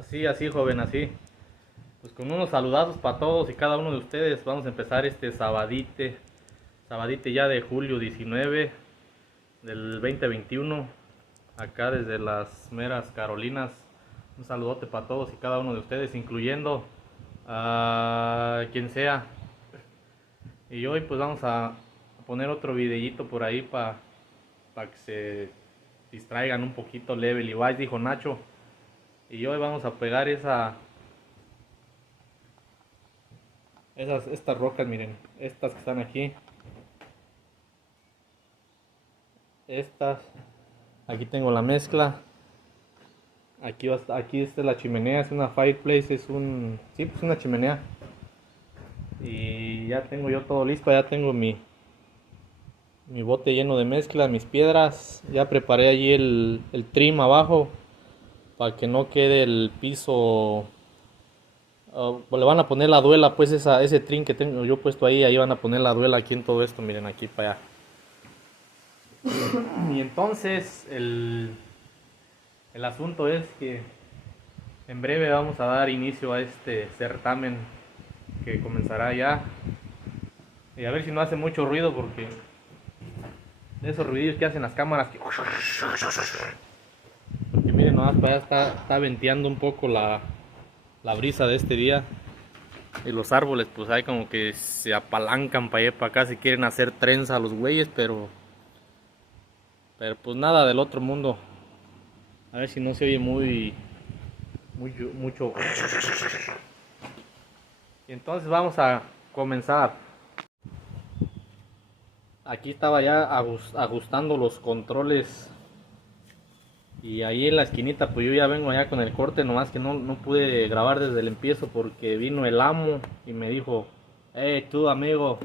Así, joven, así. Pues con unos saludazos para todos y cada uno de ustedes. Vamos a empezar este sabadite ya de julio 19 del 2021. Acá desde las meras Carolinas. Un saludote para todos y cada uno de ustedes, incluyendo a quien sea. Y hoy pues vamos a poner otro videíto por ahí para que se distraigan un poquito. Level y Wise, dijo Nacho. Y hoy vamos a pegar estas rocas, miren, estas que están aquí, estas, aquí tengo la mezcla, aquí está la chimenea, es una fireplace, sí, pues una chimenea, y ya tengo yo todo listo, ya tengo mi bote lleno de mezcla, mis piedras, ya preparé allí el trim abajo, para que no quede el piso. Le van a poner la duela, pues ese trim que tengo yo puesto ahí van a poner la duela aquí en todo esto, miren, aquí para allá. Y entonces el asunto es que en breve vamos a dar inicio a este certamen que comenzará ya. Y a ver si no hace mucho ruido, porque de esos ruidos que hacen las cámaras porque miren, nomás para allá está venteando un poco la brisa de este día. Y los árboles pues hay como que se apalancan para allá para acá, si quieren hacer trenza a los güeyes, pero pues nada del otro mundo. A ver si no se oye mucho. Y entonces vamos a comenzar. Aquí estaba ya ajustando los controles. Y ahí en la esquinita pues yo ya vengo allá con el corte, nomás que no pude grabar desde el empiezo porque vino el amo y me dijo: hey tú amigo,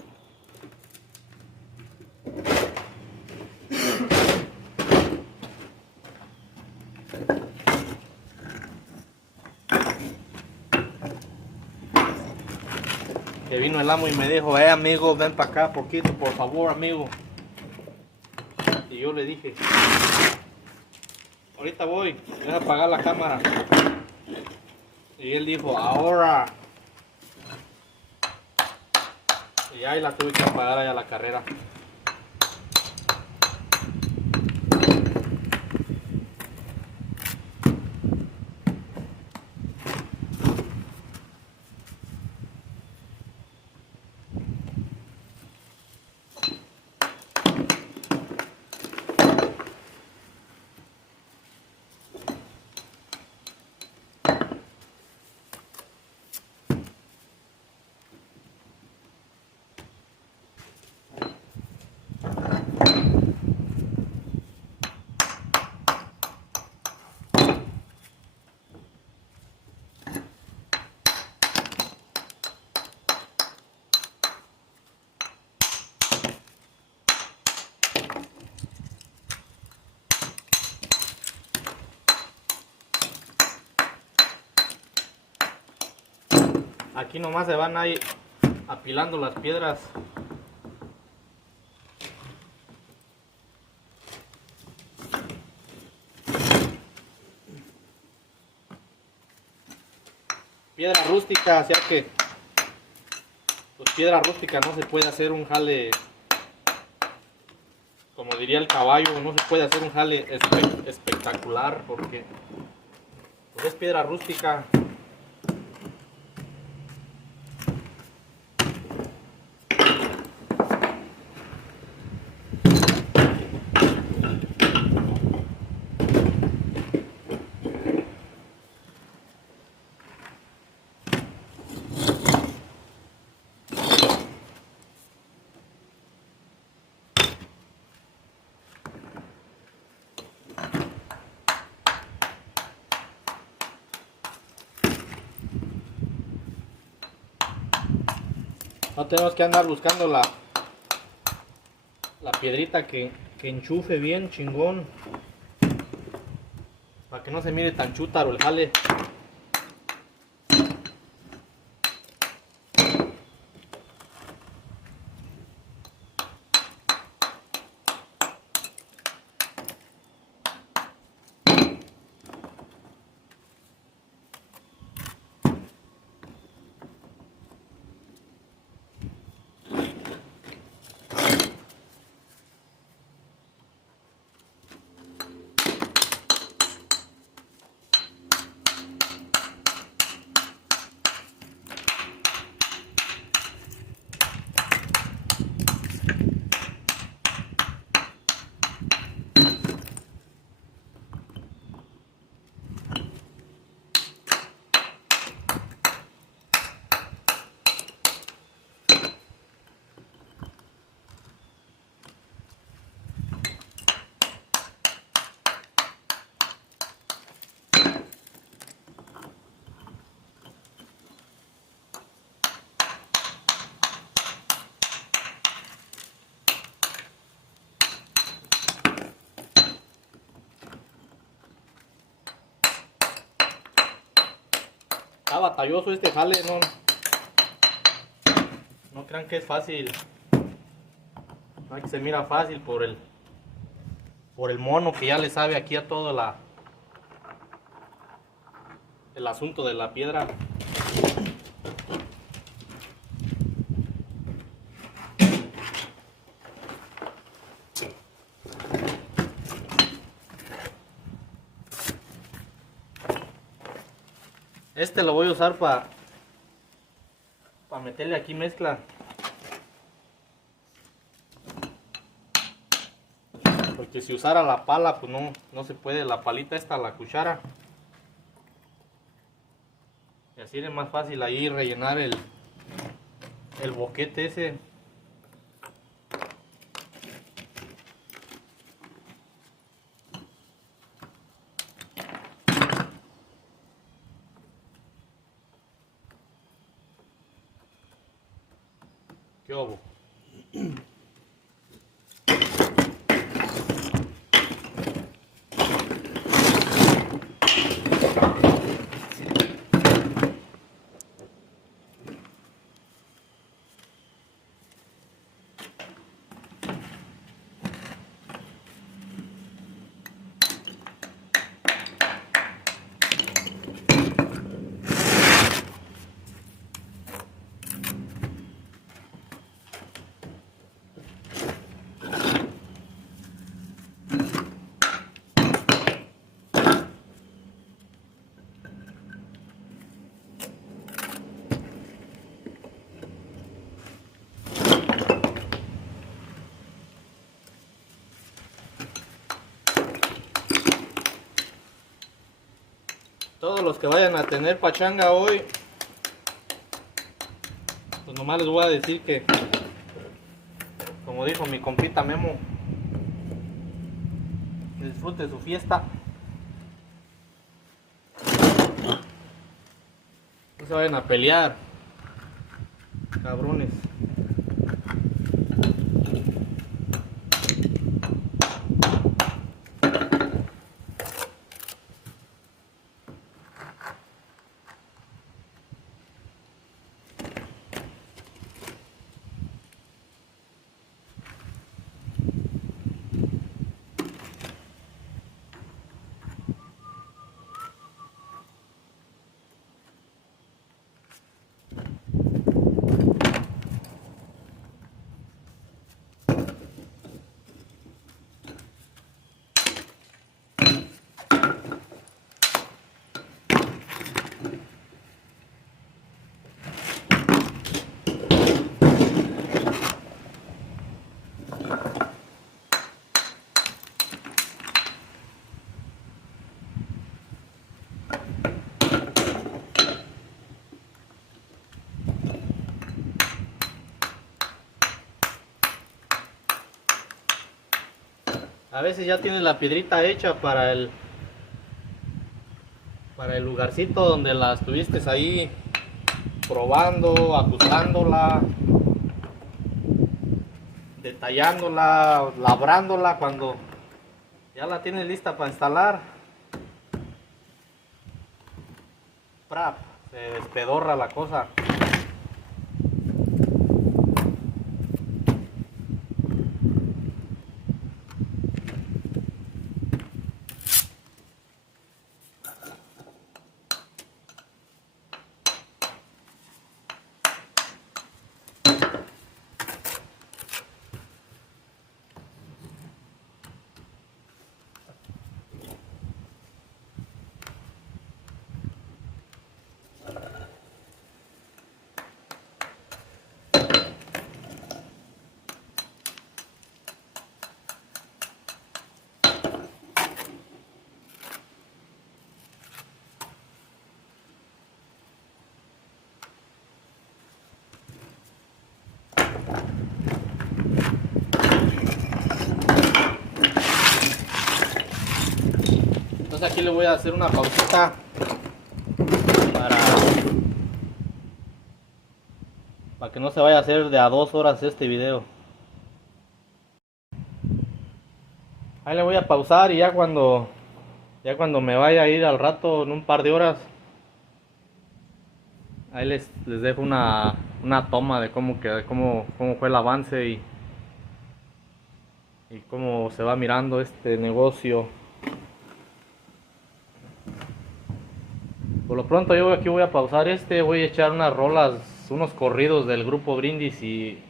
que vino el amo y me dijo: amigo, ven para acá poquito, por favor amigo. Y yo le dije: ahorita voy, voy a apagar la cámara. Y él dijo: ahora. Y ahí la tuve que apagar allá la carrera. Aquí nomás se van ahí apilando las piedras. Piedra rústica, o sea que pues piedra rústica, no se puede hacer un jale, como diría el caballo, no se puede hacer un jale espectacular porque pues es piedra rústica. No tenemos que andar buscando la piedrita que enchufe bien chingón, para que no se mire tan chútaro el jale. Está batalloso este jale, no crean que es fácil. No, que se mira fácil por el mono que ya le sabe aquí a todo el asunto de la piedra. Este lo voy a usar para meterle aquí mezcla. Porque si usara la pala, pues no se puede. La palita esta, la cuchara. Y así es más fácil ahí rellenar el boquete ese. ¿Qué hubo? Todos los que vayan a tener pachanga hoy, pues nomás les voy a decir que, como dijo mi compita Memo, disfrute su fiesta. No se vayan a pelear, cabrones. A veces ya tienes la piedrita hecha para el lugarcito donde la estuviste ahí probando, ajustándola, detallándola, labrándola. Cuando ya la tienes lista para instalar, ¡prap!, se despedorra la cosa. Entonces aquí le voy a hacer una pausita para que no se vaya a hacer de a 2 horas este video. Ahí le voy a pausar y ya cuando me vaya a ir al rato, en un par de horas, Ahí les dejo una toma de cómo fue el avance y cómo se va mirando este negocio. Por lo pronto yo aquí voy a pausar voy a echar unas rolas, unos corridos del grupo Brindis y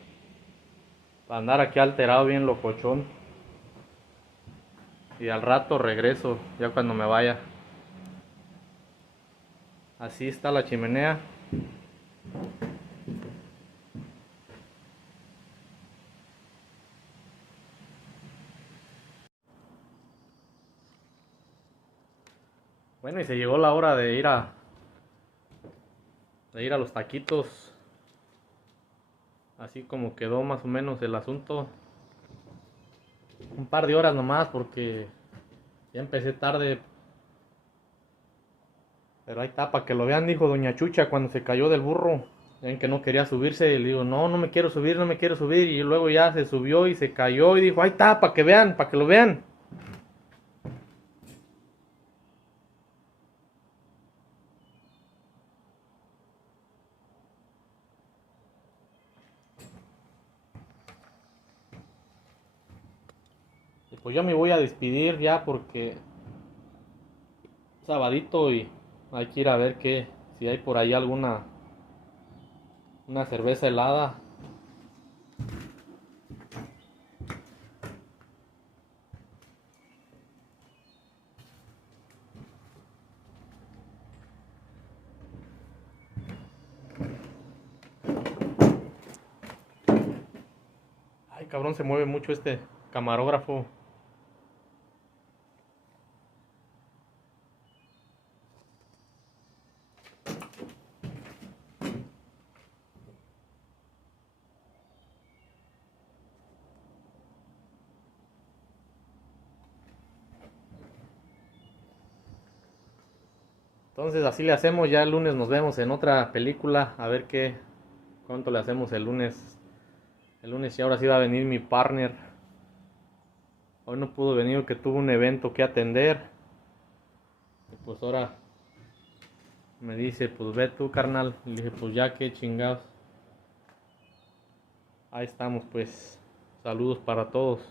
para andar aquí alterado bien locochón. Y al rato regreso, ya cuando me vaya. Así está la chimenea. Bueno, y se llegó la hora de ir a los taquitos. Así como quedó más o menos el asunto. Un par de horas nomás porque ya empecé tarde. Pero ahí está, para que lo vean, dijo doña Chucha cuando se cayó del burro. Ven que no quería subirse y le digo, no, no me quiero subir, no me quiero subir. Y luego ya se subió y se cayó y dijo, ahí está, para que vean, para que lo vean. Y pues yo me voy a despedir ya porque sabadito y hay que ir a ver si hay por ahí una cerveza helada. Ay, cabrón, se mueve mucho este camarógrafo. Entonces así le hacemos, ya el lunes nos vemos en otra película, a ver cuánto le hacemos el lunes. El lunes y ahora sí va a venir mi partner. Hoy no pudo venir porque tuvo un evento que atender. Y pues ahora me dice, pues ve tú, carnal. Y le dije, pues ya que chingados. Ahí estamos pues. Saludos para todos.